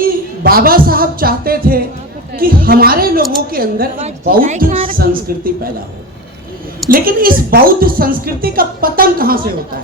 कि बाबा साहब चाहते थे कि हमारे लोगों के अंदर एक बौद्ध संस्कृति पैदा हो, लेकिन इस बौद्ध संस्कृति का पतन कहाँ से होता है?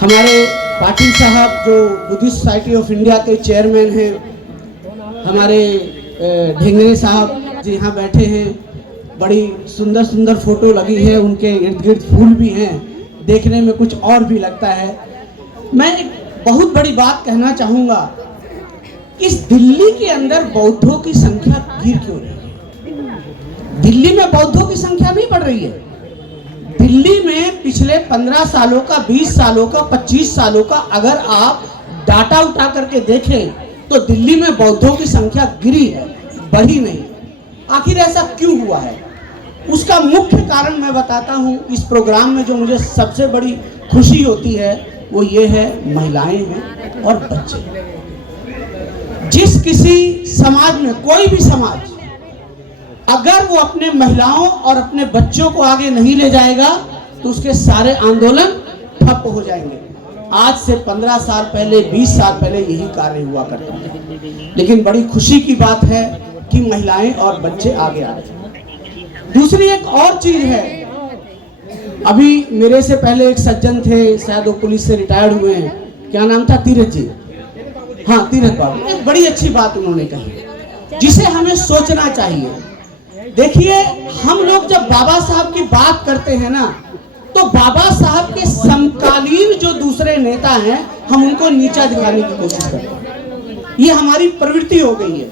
हमारे पाटिल साहब जो बुद्धिस्ट सोसाइटी ऑफ इंडिया के चेयरमैन हैं, हमारे ढेंगरे साहब जी यहाँ बैठे हैं, बड़ी सुंदर सुंदर फोटो लगी है, उनके इर्द गिर्द फूल भी हैं, देखने में कुछ और भी लगता है। मैं एक बहुत बड़ी बात कहना चाहूँगा, इस दिल्ली के अंदर बौद्धों की संख्या गिर क्यों रही है? दिल्ली में बौद्धों की संख्या नहीं बढ़ रही है। दिल्ली में पिछले 15 सालों का, 20 सालों का, 25 सालों का अगर आप डाटा उठा करके देखें तो दिल्ली में बौद्धों की संख्या गिरी है, बढ़ी नहीं। आखिर ऐसा क्यों हुआ है? उसका मुख्य कारण मैं बताता हूँ। इस प्रोग्राम में जो मुझे सबसे बड़ी खुशी होती है वो ये है, महिलाएं हैं और बच्चे। जिस किसी समाज में, कोई भी समाज, अगर वो अपने महिलाओं और अपने बच्चों को आगे नहीं ले जाएगा तो उसके सारे आंदोलन ठप हो जाएंगे। आज से 15 साल पहले, 20 साल पहले यही कार्य हुआ करता था, लेकिन बड़ी खुशी की बात है कि महिलाएं और बच्चे आगे आ रहे हैं। दूसरी एक और चीज है, अभी मेरे से पहले एक सज्जन थे, शायद वो पुलिस से रिटायर्ड हुए हैं, क्या नाम था? तीरथ जी। हाँ, तीरथ बाबू। एक बड़ी अच्छी बात उन्होंने कही जिसे हमें सोचना चाहिए। देखिए, हम लोग जब बाबा साहब की बात करते हैं ना, तो बाबा साहब के समकालीन जो दूसरे नेता हैं, हम उनको नीचा दिखाने की कोशिश करते हैं। ये हमारी प्रवृत्ति हो गई है।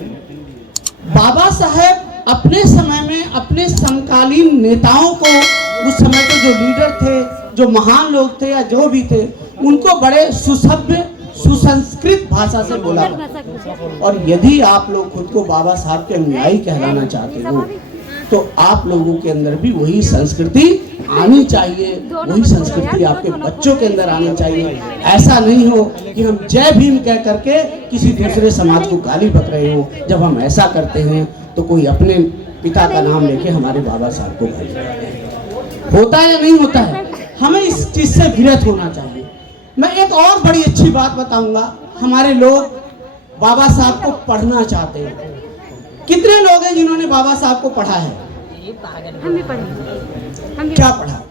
बाबा साहब अपने समय में अपने समकालीन नेताओं को, उस समय के जो लीडर थे, जो महान लोग थे या जो भी थे, उनको बड़े सुसभ्य, सुसंस्कृत भाषा से बोला। और यदि आप लोग खुद को बाबा साहब के अनुयायी कहलाना चाहते हो तो आप लोगों के अंदर भी वही संस्कृति आनी चाहिए, वही संस्कृति आपके बच्चों के अंदर आनी चाहिए। ऐसा नहीं हो कि हम जय भीम कह करके किसी दूसरे समाज को गाली बक रहे हो। जब हम ऐसा करते हैं तो कोई अपने पिता का नाम लेके हमारे बाबा साहब को गाली देते हैं। होता है या नहीं होता है? हमें इस चीज से विरत होना चाहिए। मैं एक और बड़ी अच्छी बात बताऊंगा। हमारे लोग बाबा साहब को पढ़ना चाहते हैं। कितने लोग हैं जिन्होंने बाबा साहब को पढ़ा है? हम भी पढ़े। क्या पढ़ा?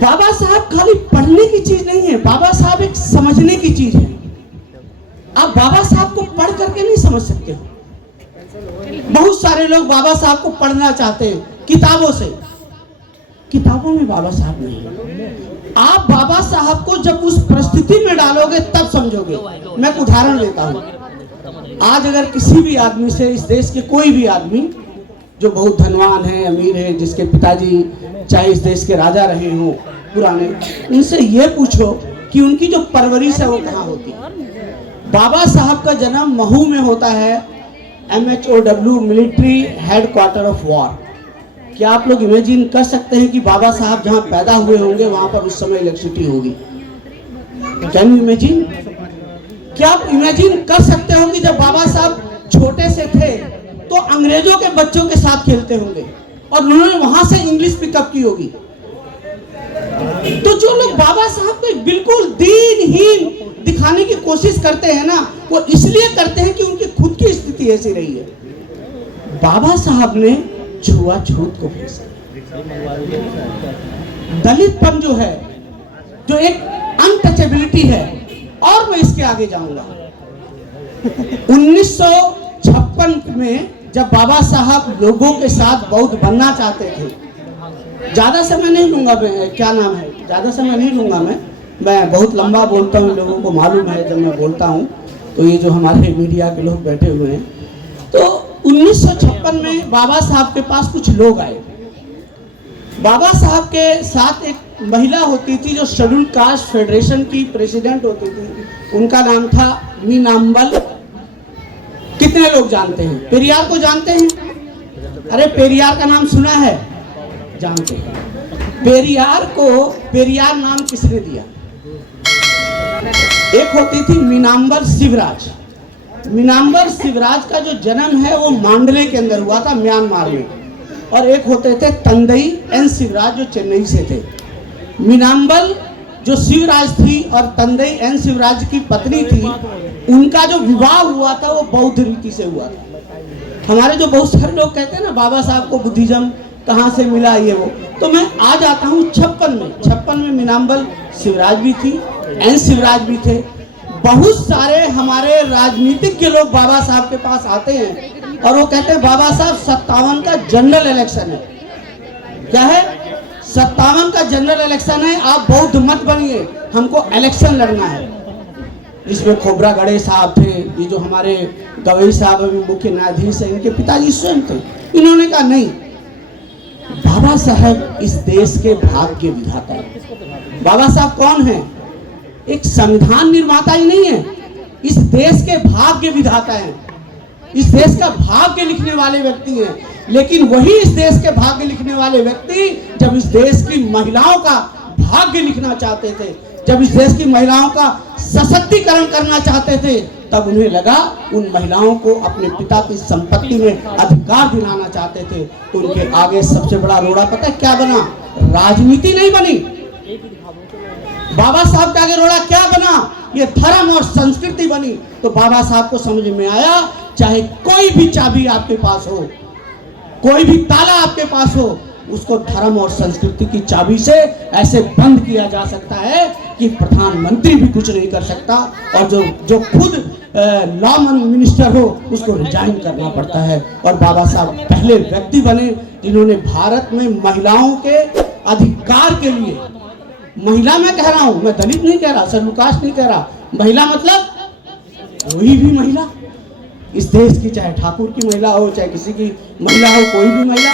बाबा साहब खाली पढ़ने की चीज नहीं है, बाबा साहब एक समझने की चीज है। आप बाबा साहब को पढ़ करके नहीं समझ सकते हो। बहुत सारे लोग बाबा साहब को पढ़ना चाहते हैं किताबों से। किताबों में बाबा साहब नहीं है। आप बाबा साहब को जब उस परिस्थिति में डालोगे तब समझोगे। मैं एक उदाहरण लेता हूं। आज अगर किसी भी आदमी से, इस देश के कोई भी आदमी जो बहुत धनवान है, अमीर है, जिसके पिताजी चाहे इस देश के राजा रहे हो पुराने, उनसे ये पूछो कि उनकी जो परवरिश है वो कहाँ होती है। बाबा साहब का जन्म महू में होता है, MHOW, military headquarter of war. क्या आप लोग इमेजिन कर सकते हैं कि बाबा साहब जहाँ पैदा हुए होंगे वहां पर उस समय इलेक्ट्रिसिटी होगी? Can you imagine? क्या आप इमेजिन कर सकते हो कि जब बाबा साहब छोटे से थे तो अंग्रेजों के बच्चों के साथ खेलते होंगे और उन्होंने वहां से इंग्लिश पिकअप की होगी? तो जो लोग बाबा साहब को बिल्कुल दीनहीन दिखाने की कोशिश करते हैं ना, वो इसलिए करते हैं कि उनकी खुद की स्थिति ऐसी रही है। बाबा साहब ने छुआछूत को फेंसा, दलितपन जो है, जो एक अनटचेबिलिटी है। और मैं इसके आगे जाऊंगा। 1956 में जब बाबा साहब लोगों के साथ बौद्ध बनना चाहते थे, ज्यादा समय नहीं लूंगा मैं, क्या नाम है, ज्यादा समय नहीं लूंगा मैं बहुत लंबा बोलता हूँ, लोगों को मालूम है जब मैं बोलता हूँ तो ये जो हमारे मीडिया के लोग बैठे हुए हैं। तो 1956 में बाबा साहब के पास कुछ लोग आए। बाबा साहब के साथ एक महिला होती थी जो शेड्यूल कास्ट फेडरेशन की प्रेसिडेंट होती थी, उनका नाम था मीनाम्बल। कितने लोग जानते हैं? पेरियार को जानते हैं? अरे पेरियार का नाम सुना है? जानते हैं। पेरियार नाम किसने दिया? एक होती थी मीनाम्बर शिवराज। मीनाम्बर शिवराज का जो जन्म है वो मांडले के अंदर हुआ था, म्यांमार में। और एक होते थे तंदई एन शिवराज जो चेन्नई से थे। मीनाम्बल जो शिवराज थी और तंदई एन शिवराज की पत्नी थी, उनका जो विवाह हुआ था वो बौद्ध रीति से हुआ था। हमारे जो बहुत सारे लोग कहते हैं ना बाबा साहब को बुद्धिज्म कहाँ से मिला ये वो, तो मैं आ जाता हूँ 56 में मीनाम्बल शिवराज भी थी, एन शिवराज भी थे। बहुत सारे हमारे राजनीतिक के लोग बाबा साहब के पास आते हैं और वो कहते हैं बाबा साहब 57 का जनरल इलेक्शन है। क्या है? 57 का जनरल इलेक्शन है, आप बौद्ध मत बनिए, हमको इलेक्शन लड़ना है। जिसमें खोबरा गड़े साहब थे, ये जो हमारे गवई साहब अभी मुख्य न्यायाधीश है, इनके पिताजी स्वयं थे। इन्होंने कहा नहीं, बाबा साहब इस देश के भाग्य विधाता है। बाबा साहब कौन है? एक संविधान निर्माता ही नहीं है, इस देश के भाग्य विधाता है, इस देश का भाग्य लिखने वाले व्यक्ति हैं। लेकिन वही इस देश के भाग्य लिखने वाले व्यक्ति जब इस देश की महिलाओं का भाग्य लिखना चाहते थे, जब इस देश की महिलाओं का सशक्तिकरण करना चाहते थे, तब उन्हें लगा उन महिलाओं को अपने पिता की संपत्ति में अधिकार दिलाना चाहते थे। उनके आगे सबसे बड़ा रोड़ा पता है क्या बना? राजनीति नहीं बनी। बाबा साहब के आगे रोड़ा क्या बना? ये धर्म और संस्कृति बनी। तो बाबा साहब को समझ में आया, चाहे कोई भी चाबी आपके पास हो, कोई भी ताला आपके पास हो, उसको धर्म और संस्कृति की चाबी से ऐसे बंद किया जा सकता है कि प्रधानमंत्री भी कुछ नहीं कर सकता, और जो खुद लॉ मिनिस्टर हो उसको रिजाइन करना पड़ता है। और बाबा साहब पहले व्यक्ति बने जिन्होंने भारत में महिलाओं के अधिकार के लिए, महिला मैं कह रहा हूं, मैं दलित नहीं कह रहा, सर्वकाश नहीं कह रहा, महिला मतलब कोई भी महिला इस देश की, चाहे ठाकुर की महिला हो, चाहे किसी की महिला हो, कोई भी महिला,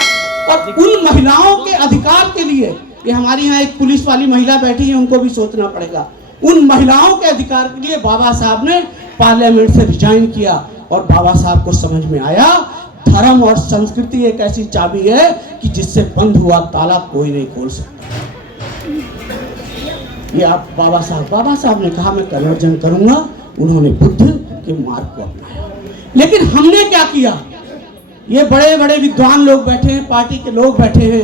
और उन महिलाओं के अधिकार के लिए, ये हमारी यहाँ एक पुलिस वाली महिला बैठी है, उनको भी सोचना पड़ेगा, उन महिलाओं के अधिकार के लिए बाबा साहब ने पार्लियामेंट से रिजाइन किया। और बाबा साहब को समझ में आया धर्म और संस्कृति एक ऐसी चाबी है कि जिससे बंद हुआ ताला कोई नहीं खोल सकता। ये आप बाबा साहब ने कहा मैं कन्वर्जन करूंगा, उन्होंने बुद्ध के मार्ग को अपनाया। लेकिन हमने क्या किया? ये बड़े बड़े विद्वान लोग बैठे हैं, पार्टी के लोग बैठे हैं,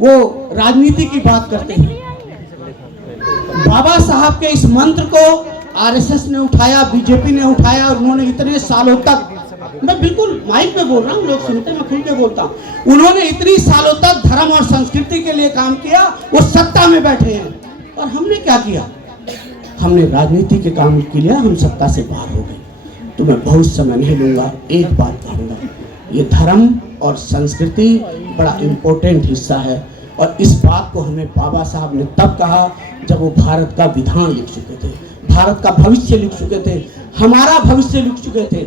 वो राजनीति की बात करते हैं। बाबा साहब के इस मंत्र को आरएसएस ने उठाया, बीजेपी ने उठाया, और उन्होंने इतने सालों तक, मैं बिल्कुल माइक पे बोल रहा हूँ, लोग सुनते हैं, मैं खुल के बोलता हूँ, उन्होंने इतनी सालों तक धर्म और संस्कृति के लिए काम किया, वो सत्ता में बैठे हैं। और हमने क्या किया? हमने राजनीति के काम के लिए हम सत्ता से बाहर हो गए। तो मैं बहुत समय नहीं लूंगा, एक बात कहूँगा, ये धर्म और संस्कृति बड़ा इम्पोर्टेंट हिस्सा है। और इस बात को हमें बाबा साहब ने तब कहा जब वो भारत का विधान लिख चुके थे, भारत का भविष्य लिख चुके थे, हमारा भविष्य लिख चुके थे।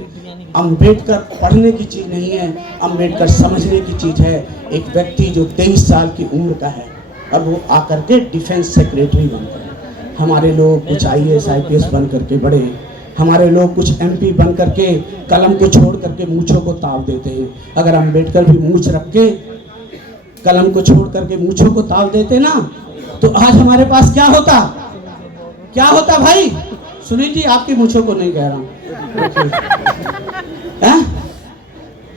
अम्बेडकर पढ़ने की चीज़ नहीं है, अम्बेडकर समझने की चीज़ है। एक व्यक्ति जो 23 साल की उम्र का है और वो आकर के डिफेंस सेक्रेटरी बनता है। हमारे लोग कुछ IAS IPS बन करके बड़े, हमारे लोग कुछ MP बन करके कलम को छोड़ करके मूंछों को ताव देते हैं। अगर अम्बेडकर भी मूंछ रख के कलम को छोड़ करके मूंछों को ताव देते ना, तो आज हमारे पास क्या होता? क्या होता भाई? सुनील जी, आपकी मूंछों को नहीं कह रहा हूं,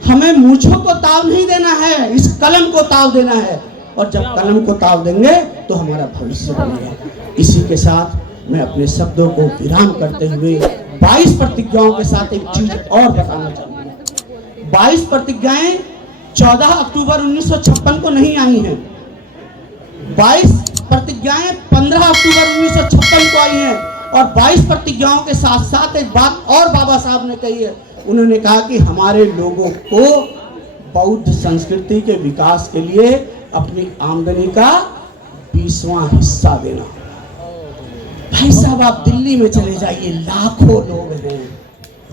हमें मूंछों को ताव नहीं देना है, इस कलम को ताव देना है। और जब कलम को ताव देंगे तो हमारा भविष्य बनेगा। इसी के साथ मैं अपने शब्दों को विराम करते हुए 22 प्रतिज्ञाओं के साथ एक चीज और बताना चाहूंगा। 22 प्रतिज्ञाएं 14 अक्टूबर 1956 को नहीं आई हैं। 22 प्रतिज्ञाएं 15 अक्टूबर 1956 को आई हैं। और 22 प्रतिज्ञाओं के साथ साथ एक बात और बाबा साहब ने कही है। उन्होंने कहा कि हमारे लोगों को बौद्ध संस्कृति के विकास के लिए अपनी आमदनी का 20वां हिस्सा देना। भाई साहब, आप दिल्ली में चले जाइए, लाखों लोग हैं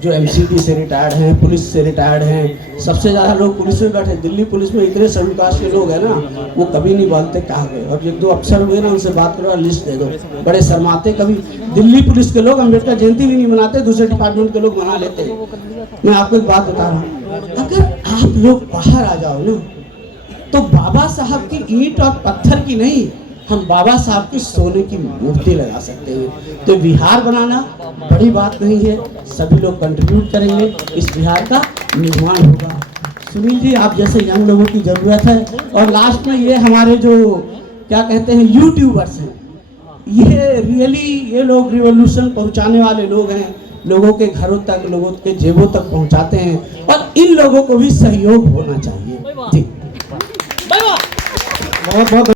जो MCD से रिटायर्ड हैं, पुलिस से रिटायर्ड हैं। सबसे ज़्यादा लोग पुलिस में बैठे। दिल्ली पुलिस में इतने शेड्यूल कास्ट के लोग हैं ना, वो कभी नहीं बोलते कहाँ गए। और एक दो अफसर हुए ना, उनसे बात करो, लिस्ट दे दो, बड़े शर्माते। कभी दिल्ली पुलिस के लोग अम्बेडकर जयंती भी नहीं मनाते, दूसरे डिपार्टमेंट के लोग मना लेते हैं। मैं आपको एक बात बता रहा हूँ, अगर आप लोग बाहर आ जाओ ना, तो बाबा साहब की ईंट और पत्थर की नहीं, हम बाबा साहब की सोने की मूर्ति लगा सकते हैं। तो बिहार बनाना बड़ी बात नहीं है, सभी लोग कंट्रीब्यूट करेंगे, इस बिहार का निर्माण होगा। सुनील जी, आप जैसे यंग लोगों की ज़रूरत है। और लास्ट में ये हमारे जो क्या कहते हैं यूट्यूबर्स हैं, ये रियली ये लोग रिवॉल्यूशन पहुंचाने वाले लोग हैं, लोगों के घरों तक, लोगों के जेबों तक पहुंचाते हैं, और इन लोगों को भी सहयोग होना चाहिए। जी बहुत बहुत